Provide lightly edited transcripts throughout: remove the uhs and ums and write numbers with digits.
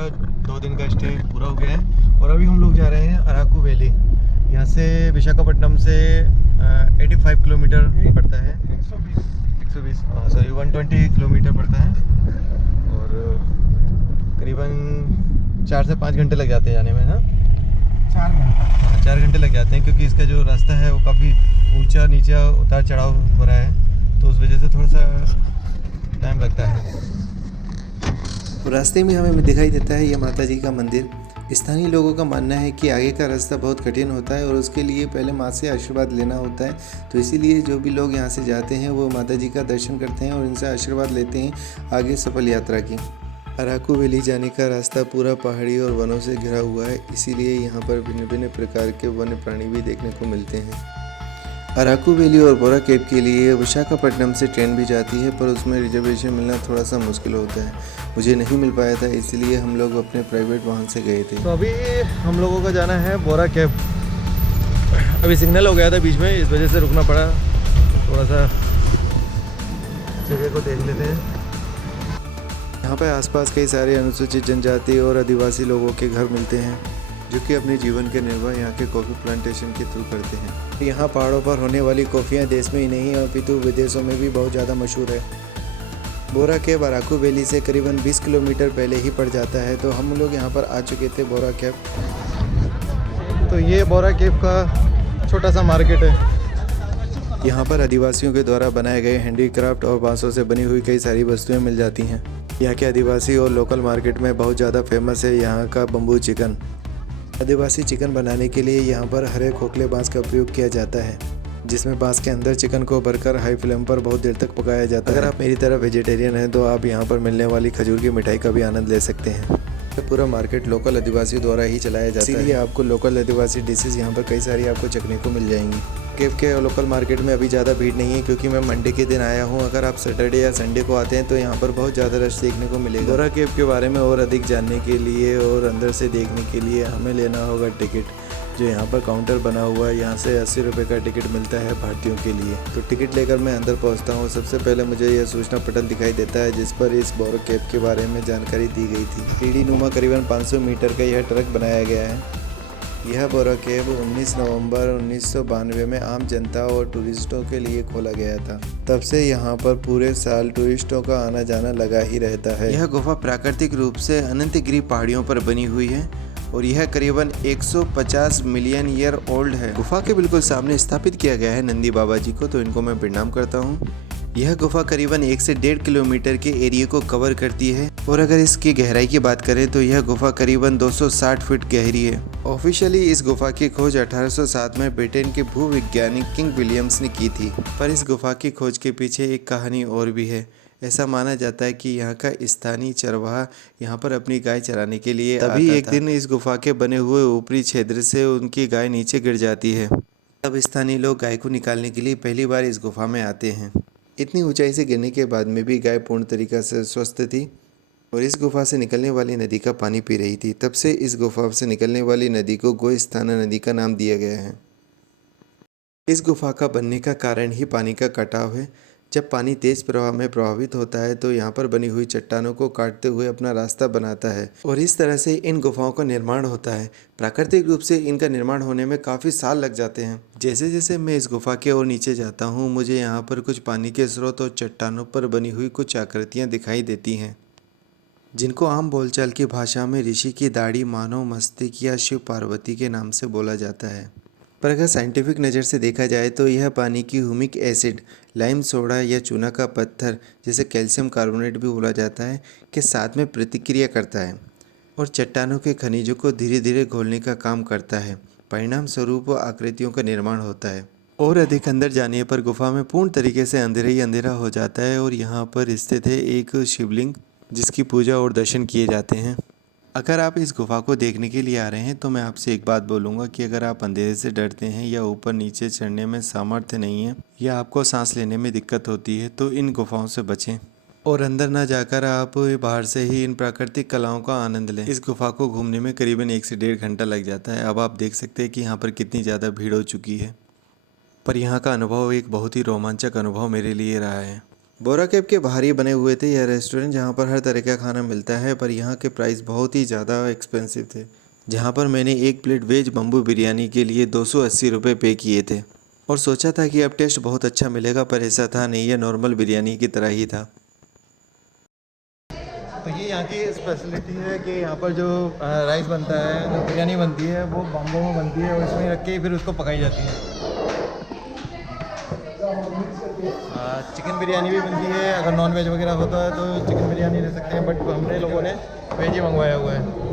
2 दिन का स्टे पूरा हो गया है और अभी हम लोग जा रहे हैं अराकू वैली। यहाँ से विशाखापट्टनम से 85 किलोमीटर पड़ता है। 120 सॉरी 120 किलोमीटर पड़ता है और करीबन 4 से 5 घंटे लग जाते हैं जाने में। हाँ 4 घंटा। हाँ 4 घंटे लग जाते हैं क्योंकि इसका जो रास्ता है वो काफ़ी ऊंचा नीचा उतार चढ़ाव हो रहा है, तो उस वजह से थोड़ा सा टाइम लगता है। रास्ते में हमें दिखाई देता है यह माता जी का मंदिर। स्थानीय लोगों का मानना है कि आगे का रास्ता बहुत कठिन होता है और उसके लिए पहले माँ से आशीर्वाद लेना होता है, तो इसीलिए जो भी लोग यहाँ से जाते हैं वो माता जी का दर्शन करते हैं और इनसे आशीर्वाद लेते हैं आगे सफल यात्रा की। अराकू वैली जाने का रास्ता पूरा पहाड़ी और वनों से घिरा हुआ है, इसीलिए यहाँ पर भिन्न भिन्न प्रकार के वन्य प्राणी भी देखने को मिलते हैं। अराकू वैली और बोरा केव के लिए विशाखापट्टनम से ट्रेन भी जाती है, पर उसमें रिजर्वेशन मिलना थोड़ा सा मुश्किल होता है। मुझे नहीं मिल पाया था, इसलिए हम लोग अपने प्राइवेट वाहन से गए थे। तो अभी हम लोगों का जाना है बोरा केव। अभी सिग्नल हो गया था बीच में, इस वजह से रुकना पड़ा। थोड़ा सा जगह को देख लेते हैं। यहाँ पर आसपास कई सारे अनुसूचित जनजाति और आदिवासी लोगों के घर मिलते हैं जो कि अपने जीवन के निर्वाह यहाँ के कॉफ़ी प्लांटेशन के थ्रू करते हैं। यहाँ पहाड़ों पर होने वाली कॉफ़ियाँ देश में ही नहीं अपितु विदेशों में भी बहुत ज़्यादा मशहूर है। बोरा केव अराकू वैली से करीबन 20 किलोमीटर पहले ही पड़ जाता है, तो हम लोग यहाँ पर आ चुके थे बोरा केव। तो ये बोरा केव का छोटा सा मार्केट है। यहाँ पर आदिवासियों के द्वारा बनाए गए हैंडीक्राफ्ट और बांसों से बनी हुई कई सारी वस्तुएं मिल जाती हैं। यहाँ के आदिवासी और लोकल मार्केट में बहुत ज़्यादा फेमस है यहाँ का बम्बू चिकन। आदिवासी चिकन बनाने के लिए यहाँ पर हरे खोखले बांस का प्रयोग किया जाता है, जिसमें बांस के अंदर चिकन को भरकर हाई फ्लेम पर बहुत देर तक पकाया जाता है। अगर आप मेरी तरह वेजिटेरियन हैं तो आप यहाँ पर मिलने वाली खजूर की मिठाई का भी आनंद ले सकते हैं। पूरा मार्केट लोकल आदिवासियों द्वारा ही चलाया जाता है, इसीलिए आपको लोकल आदिवासी डिशेज यहाँ पर कई सारी आपको चखने को मिल जाएंगी। केव के लोकल मार्केट में अभी ज़्यादा भीड़ नहीं है क्योंकि मैं मंडे के दिन आया हूँ। अगर आप सैटरडे या संडे को आते हैं तो यहाँ पर बहुत ज़्यादा रश देखने को मिलेगा। बोरा केव के बारे में और अधिक जानने के लिए और अंदर से देखने के लिए हमें लेना होगा टिकट, जो यहाँ पर काउंटर बना हुआ है। यहाँ से 80 रुपये का टिकट मिलता है भारतीयों के लिए। तो टिकट लेकर मैं अंदर पहुँचता हूँ। सबसे पहले मुझे यह सूचना पटल दिखाई देता है जिस पर इस बोरा केव के बारे में जानकारी दी गई थी। सीढ़ी नुमा करीबन 500 मीटर का यह ट्रक बनाया गया है। यह बोरा केव 19 नवंबर 1992 में आम जनता और टूरिस्टों के लिए खोला गया था। तब से यहाँ पर पूरे साल टूरिस्टों का आना जाना लगा ही रहता है। यह गुफा प्राकृतिक रूप से अनंतगिरी पहाड़ियों पर बनी हुई है और यह करीबन 150 मिलियन ईयर ओल्ड है। गुफा के बिल्कुल सामने स्थापित किया गया है नंदी बाबा जी को, तो इनको मैं प्रणाम करता हूँ। यह गुफा करीबन 1 से 1.5 किलोमीटर के एरिया को कवर करती है और अगर इसकी गहराई की बात करें तो यह गुफा करीबन 260 फीट गहरी है। ऑफिशियली इस गुफा की खोज 1807 में ब्रिटेन के भूविज्ञानी किंग विलियम्स ने की थी, पर इस गुफा की खोज के पीछे एक कहानी और भी है। ऐसा माना जाता है कि यहाँ का स्थानीय चरवाहा यहाँ पर अपनी गाय चराने के लिए तभी एक दिन इस गुफा के बने हुए ऊपरी क्षेत्र से उनकी गाय नीचे गिर जाती है। तब स्थानीय लोग गाय को निकालने के लिए पहली बार इस गुफा में आते हैं। इतनी ऊंचाई से गिरने के बाद में भी गाय पूर्ण तरीक़ा से स्वस्थ थी और इस गुफा से निकलने वाली नदी का पानी पी रही थी। तब से इस गुफा से निकलने वाली नदी को गोस्थाना नदी का नाम दिया गया है। इस गुफा का बनने का कारण ही पानी का कटाव है। जब पानी तेज प्रवाह में प्रभावित होता है तो यहाँ पर बनी हुई चट्टानों को काटते हुए अपना रास्ता बनाता है और इस तरह से इन गुफाओं का निर्माण होता है। प्राकृतिक रूप से इनका निर्माण होने में काफ़ी साल लग जाते हैं। जैसे जैसे मैं इस गुफा के ओर नीचे जाता हूँ मुझे यहाँ पर कुछ पानी के स्रोत और चट्टानों पर बनी हुई कुछ आकृतियाँ दिखाई देती हैं, जिनको आम बोलचाल की भाषा में ऋषि की दाढ़ी, मानव मस्तिष्क या शिव पार्वती के नाम से बोला जाता है। पर अगर साइंटिफिक नज़र से देखा जाए तो यह पानी की ह्यूमिक एसिड, लाइम सोडा या चूना का पत्थर जिसे कैल्शियम कार्बोनेट भी बोला जाता है के साथ में प्रतिक्रिया करता है और चट्टानों के खनिजों को धीरे धीरे घोलने का काम करता है। परिणाम स्वरूप आकृतियों का निर्माण होता है और अधिक अंदर जाने पर गुफा में पूर्ण तरीके से अंधेरा ही अंधेरा हो जाता है और यहाँ पर स्थित है एक शिवलिंग जिसकी पूजा और दर्शन किए जाते हैं। अगर आप इस गुफा को देखने के लिए आ रहे हैं तो मैं आपसे एक बात बोलूँगा कि अगर आप अंधेरे से डरते हैं या ऊपर नीचे चढ़ने में सामर्थ्य नहीं है या आपको सांस लेने में दिक्कत होती है तो इन गुफाओं से बचें और अंदर ना जाकर आप बाहर से ही इन प्राकृतिक कलाओं का आनंद लें। इस गुफा को घूमने में करीबन 1 से 1.5 घंटा लग जाता है। अब आप देख सकते हैं कि यहाँ पर कितनी ज़्यादा भीड़ हो चुकी है, पर यहाँ का अनुभव एक बहुत ही रोमांचक अनुभव मेरे लिए रहा है। बोरा केव के बाहर ही बने हुए थे यह रेस्टोरेंट, जहाँ पर हर तरह का खाना मिलता है, पर यहाँ के प्राइस बहुत ही ज़्यादा एक्सपेंसिव थे। जहाँ पर मैंने एक प्लेट वेज बम्बू बिरयानी के लिए 280 रुपये पे किए थे और सोचा था कि अब टेस्ट बहुत अच्छा मिलेगा, पर ऐसा था नहीं, यह नॉर्मल बिरयानी की तरह ही था। तो ये यहाँ की स्पेशलिटी है कि यहाँ पर जो राइस बनता है, जो बिरयानी बनती है वो बम्बो में बनती है और इसमें रख के फिर उसको पकाई जाती है। चिकन बिरयानी भी बनती है, अगर नॉन वेज वगैरह होता है तो चिकन बिरयानी ले सकते हैं, बट हमने लोगों ने वेज ही मंगवाया हुआ है।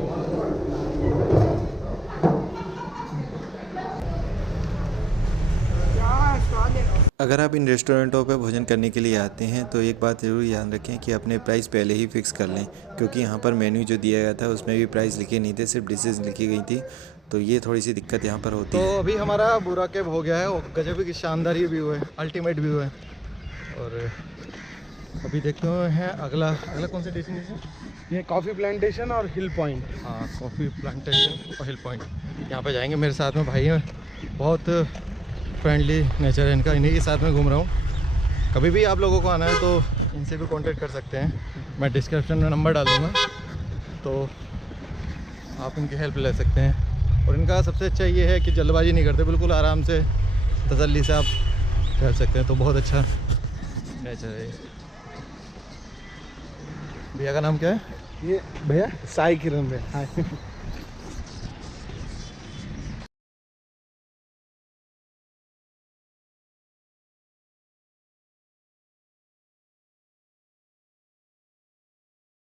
अगर आप इन रेस्टोरेंटों पर भोजन करने के लिए आते हैं तो एक बात ज़रूर याद रखें कि अपने प्राइस पहले ही फिक्स कर लें, क्योंकि यहाँ पर मेन्यू जो दिया गया था उसमें भी प्राइस लिखे नहीं थे, सिर्फ डिशेज़ लिखी गई थी, तो ये थोड़ी सी दिक्कत यहाँ पर होती है। तो अभी हमारा बोरा केव हो गया है और गजब की शानदार ये व्यू है, अल्टीमेट व्यू है। और अभी देखते हैं अगला कौन सा डेस्टिनेशन? ये कॉफ़ी प्लांटेशन और हिल पॉइंट। हाँ, कॉफ़ी प्लांटेशन और हिल पॉइंट, यहाँ पे जाएंगे। मेरे साथ में भाई हैं, बहुत फ्रेंडली नेचर है इनका, इन्हीं के साथ में घूम रहा हूँ। कभी भी आप लोगों को आना है तो इनसे भी कांटेक्ट कर सकते हैं, मैं डिस्क्रिप्शन में नंबर डालूँगा, तो आप इनकी हेल्प ले सकते हैं। और इनका सबसे अच्छा ये है कि जल्दबाजी नहीं करते, बिल्कुल आराम से तसल्ली से आप कर सकते हैं, तो बहुत अच्छा नेचर है। भैया का नाम क्या है? ये भैया साई किरण भैया।